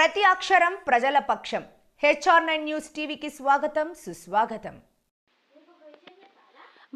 ప్రతి అక్షరం ప్రజల పక్షం. HR9 న్యూస్ టీవీకి స్వాగతం, సుస్వాగతం.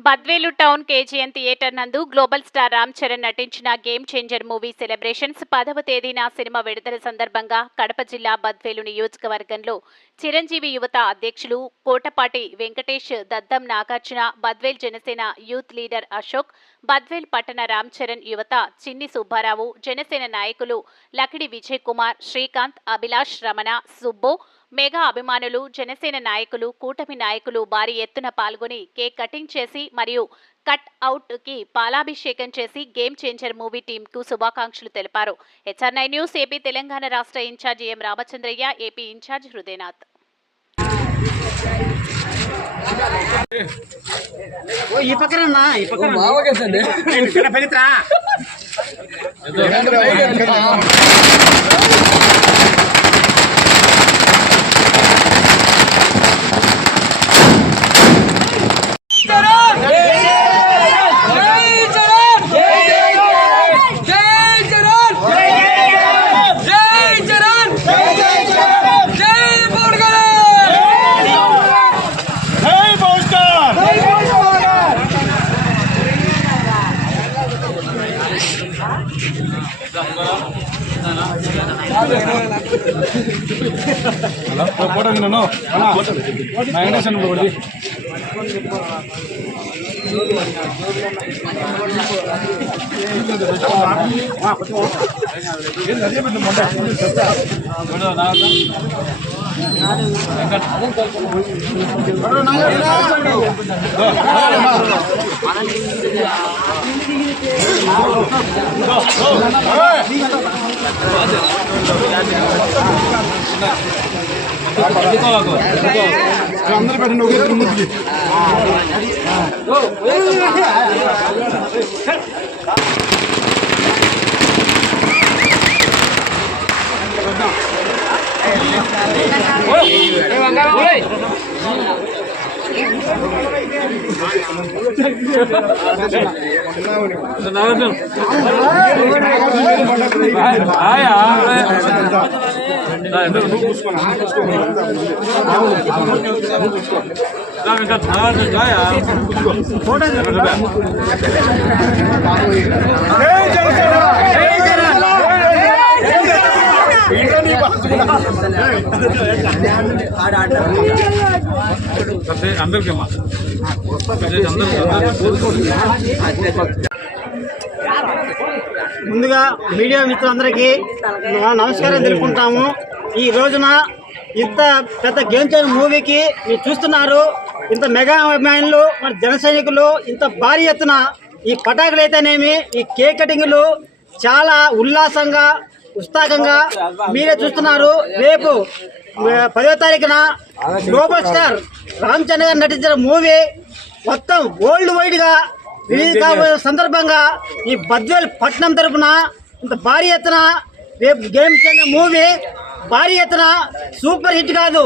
బద్వేలు టౌన్ KGN థియేటర్ నందు గ్లోబల్ స్టార్ రామ్ చరణ్ నటించిన గేమ్ చేంజర్ మూవీ సెలబ్రేషన్స్ 10వ తేదీన సినిమా విడుదల సందర్భంగా కడప జిల్లా బద్వేలు నియోజకవర్గంలో చిరంజీవి యువత అధ్యక్షులు కోటపాటి వెంకటేష్, దద్దం నాగార్జున, బద్వేల్ జనసేన యూత్ లీడర్ అశోక్, బద్వేల్ పట్టణ రామ్ చరణ్ యువత చిన్ని సుబ్బారావు, జనసేన నాయకులు లకిడి విజయ్ కుమార్, శ్రీకాంత్, అభిలాష్, రమణ, సుబ్బు, మెగా అభిమానులు, జనసేన నాయకులు, కూటమి నాయకులు భారీ ఎత్తున పాల్గొని కేక్ కటింగ్ చేసి మరియు కట్ అవుట్ కి పాలాభిషేకం చేసి గేమ్ చేంజర్ మూవీ టీమ్ కు శుభాకాంక్షలు తెలిపారు. HR9 న్యూస్ ఏపీ తెలంగాణ రాష్ట్ర ఇన్ఛార్జ్ ఎం రామచంద్రయ్య, ఏపీ ఇన్ఛార్జ్ హృదయనాథ్. అందరూ పెట్టండి ఒకే ముందుకి. ముందుగా మీడియా మిత్రులందరికీ నమస్కారం తెలుపుకుంటాము. ఈ రోజున ఇంత పెద్ద గేమ్ చేంజర్ మూవీకి మీరు చూస్తున్నారు. ఇంత మెగా అభిమానులు, మరి జన సైనికులు, ఇంత భారీ ఎత్తున ఈ పటాకులు అయితేనేమి, ఈ కేక్ కటింగ్లు చాలా ఉల్లాసంగా ఉత్సాహంగా మీరే చూస్తున్నారు. రేపు 10వ తారీఖున గ్లోబల్ స్టార్ రామ్ చరణ్ గారు నటించిన మూవీ మొత్తం వరల్డ్ వైడ్ గా రిలీజ్ కాబోయే సందర్భంగా ఈ బద్వేల్ పట్టణం తరఫున ఇంత భారీ ఎత్తున రేపు గేమ్ చేంజర్ మూవీ భారీ ఎత్తున సూపర్ హిట్ కాదు,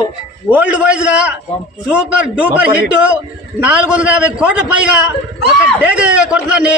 వరల్డ్ వైజ్ గా సూపర్ డూపర్ హిట్ 450 కోట్ల పైగా ఒక డేట్ కొడుతుందని